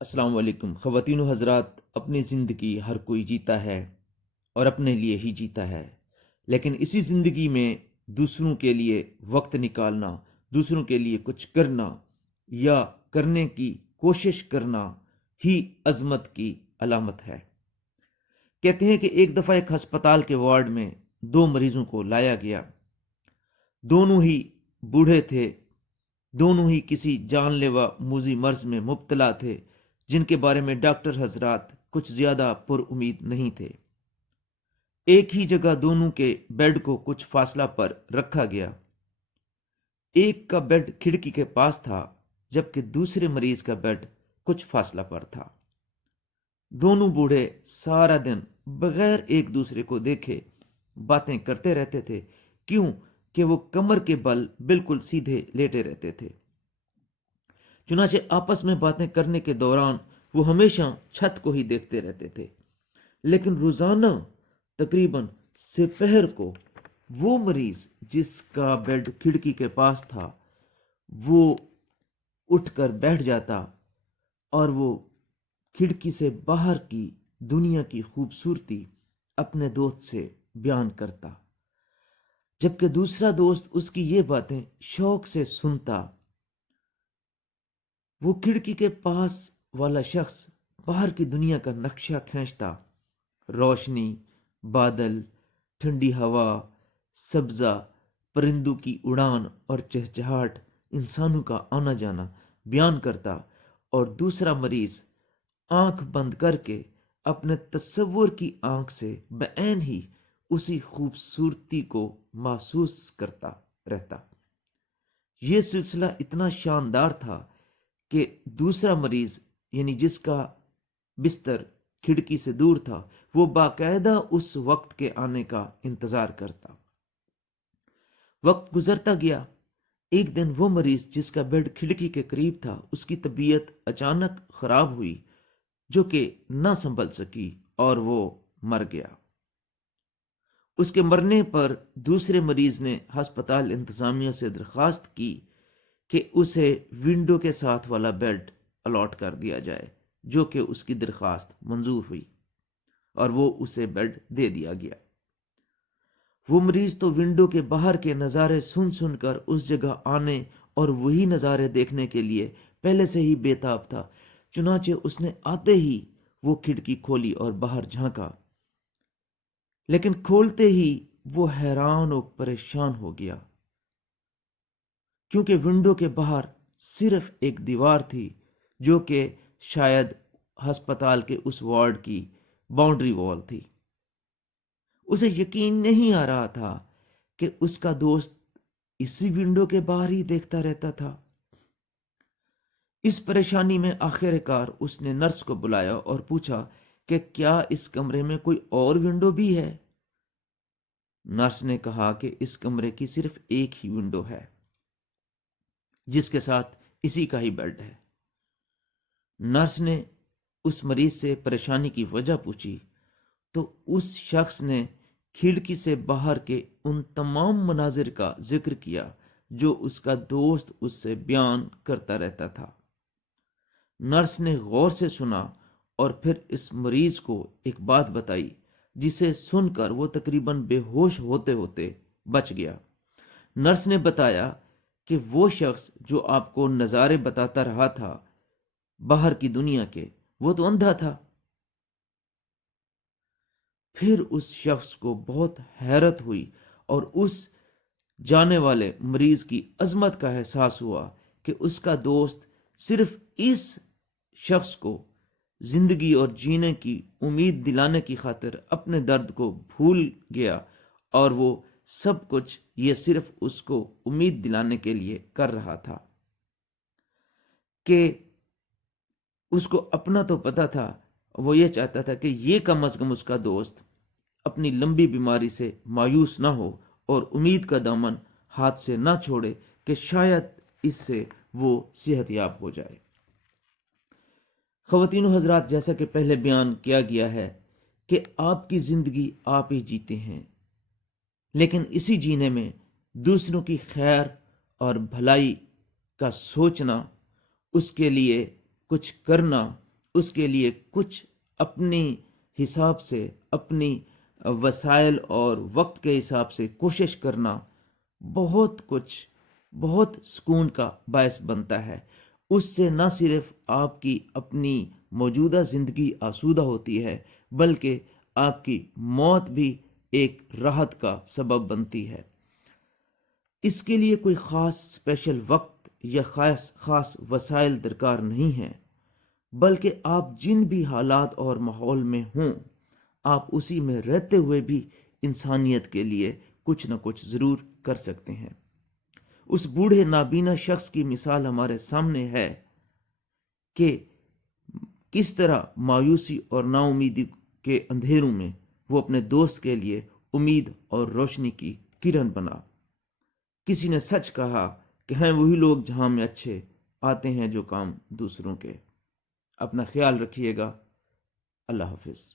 السلام علیکم خواتین و حضرات، اپنی زندگی ہر کوئی جیتا ہے اور اپنے لیے ہی جیتا ہے، لیکن اسی زندگی میں دوسروں کے لیے وقت نکالنا، دوسروں کے لیے کچھ کرنا یا کرنے کی کوشش کرنا ہی عظمت کی علامت ہے۔ کہتے ہیں کہ ایک دفعہ ایک ہسپتال کے وارڈ میں دو مریضوں کو لایا گیا۔ دونوں ہی بوڑھے تھے، دونوں ہی کسی جان لیوا موذی مرض میں مبتلا تھے جن کے بارے میں ڈاکٹر حضرات کچھ زیادہ پر امید نہیں تھے۔ ایک ہی جگہ دونوں کے بیڈ کو کچھ فاصلہ پر رکھا گیا۔ ایک کا بیڈ کھڑکی کے پاس تھا جبکہ دوسرے مریض کا بیڈ کچھ فاصلہ پر تھا۔ دونوں بوڑھے سارا دن بغیر ایک دوسرے کو دیکھے باتیں کرتے رہتے تھے، کیوں کہ وہ کمر کے بل بالکل سیدھے لیٹے رہتے تھے۔ چنانچہ آپس میں باتیں کرنے کے دوران وہ ہمیشہ چھت کو ہی دیکھتے رہتے تھے، لیکن روزانہ تقریباً سپہر کو وہ مریض جس کا بیڈ کھڑکی کے پاس تھا وہ اٹھ کر بیٹھ جاتا اور وہ کھڑکی سے باہر کی دنیا کی خوبصورتی اپنے دوست سے بیان کرتا، جبکہ دوسرا دوست اس کی یہ باتیں شوق سے سنتا۔ وہ کھڑکی کے پاس والا شخص باہر کی دنیا کا نقشہ کھینچتا، روشنی، بادل، ٹھنڈی ہوا، سبزہ، پرندوں کی اڑان اور چہچہاٹ، انسانوں کا آنا جانا بیان کرتا، اور دوسرا مریض آنکھ بند کر کے اپنے تصور کی آنکھ سے بعین ہی اسی خوبصورتی کو محسوس کرتا رہتا۔ یہ سلسلہ اتنا شاندار تھا کہ دوسرا مریض یعنی جس کا بستر کھڑکی سے دور تھا وہ باقاعدہ اس وقت کے آنے کا انتظار کرتا۔ وقت گزرتا گیا۔ ایک دن وہ مریض جس کا بیڈ کھڑکی کے قریب تھا اس کی طبیعت اچانک خراب ہوئی جو کہ نہ سنبھل سکی اور وہ مر گیا۔ اس کے مرنے پر دوسرے مریض نے ہسپتال انتظامیہ سے درخواست کی کہ اسے ونڈو کے ساتھ والا بیڈ الاٹ کر دیا جائے، جو کہ اس کی درخواست منظور ہوئی اور وہ اسے بیڈ دے دیا گیا۔ وہ مریض تو ونڈو کے باہر کے نظارے سن سن کر اس جگہ آنے اور وہی نظارے دیکھنے کے لیے پہلے سے ہی بے تاب تھا۔ چنانچہ اس نے آتے ہی وہ کھڑکی کھولی اور باہر جھانکا، لیکن کھولتے ہی وہ حیران و پریشان ہو گیا، کیونکہ ونڈو کے باہر صرف ایک دیوار تھی جو کہ شاید ہسپتال کے اس وارڈ کی باؤنڈری وال تھی۔ اسے یقین نہیں آ رہا تھا کہ اس کا دوست اسی ونڈو کے باہر ہی دیکھتا رہتا تھا۔ اس پریشانی میں آخر کار اس نے نرس کو بلایا اور پوچھا کہ کیا اس کمرے میں کوئی اور ونڈو بھی ہے؟ نرس نے کہا کہ اس کمرے کی صرف ایک ہی ونڈو ہے جس کے ساتھ اسی کا ہی بیڈ ہے۔ نرس نے اس مریض سے پریشانی کی وجہ پوچھی تو اس شخص نے کھڑکی سے باہر کے ان تمام مناظر کا ذکر کیا جو اس کا دوست اس سے بیان کرتا رہتا تھا۔ نرس نے غور سے سنا اور پھر اس مریض کو ایک بات بتائی جسے سن کر وہ تقریباً بے ہوش ہوتے ہوتے بچ گیا۔ نرس نے بتایا کہ وہ شخص جو آپ کو نظارے بتاتا رہا تھا باہر کی دنیا کے، وہ تو اندھا تھا۔ پھر اس شخص کو بہت حیرت ہوئی اور اس جانے والے مریض کی عظمت کا احساس ہوا کہ اس کا دوست صرف اس شخص کو زندگی اور جینے کی امید دلانے کی خاطر اپنے درد کو بھول گیا، اور وہ سب کچھ یہ صرف اس کو امید دلانے کے لیے کر رہا تھا کہ اس کو اپنا تو پتا تھا، وہ یہ چاہتا تھا کہ یہ کم از کم اس کا دوست اپنی لمبی بیماری سے مایوس نہ ہو اور امید کا دامن ہاتھ سے نہ چھوڑے کہ شاید اس سے وہ صحت یاب ہو جائے۔ خواتین و حضرات، جیسا کہ پہلے بیان کیا گیا ہے کہ آپ کی زندگی آپ ہی جیتے ہیں، لیکن اسی جینے میں دوسروں کی خیر اور بھلائی کا سوچنا، اس کے لیے کچھ کرنا اس کے لیے کچھ اپنی حساب سے، اپنی وسائل اور وقت کے حساب سے کوشش کرنا بہت سکون کا باعث بنتا ہے۔ اس سے نہ صرف آپ کی اپنی موجودہ زندگی آسودہ ہوتی ہے، بلکہ آپ کی موت بھی ایک راحت کا سبب بنتی ہے۔ اس کے لیے کوئی خاص اسپیشل وقت یا خاص وسائل درکار نہیں ہیں، بلکہ آپ جن بھی حالات اور ماحول میں ہوں، آپ اسی میں رہتے ہوئے بھی انسانیت کے لیے کچھ نہ کچھ ضرور کر سکتے ہیں۔ اس بوڑھے نابینا شخص کی مثال ہمارے سامنے ہے کہ کس طرح مایوسی اور نا امیدی کے اندھیروں میں وہ اپنے دوست کے لیے امید اور روشنی کی کرن بنا۔ کسی نے سچ کہا کہ ہیں وہی لوگ جہاں میں اچھے آتے ہیں جو کام دوسروں کے۔ اپنا خیال رکھیے گا۔ اللہ حافظ۔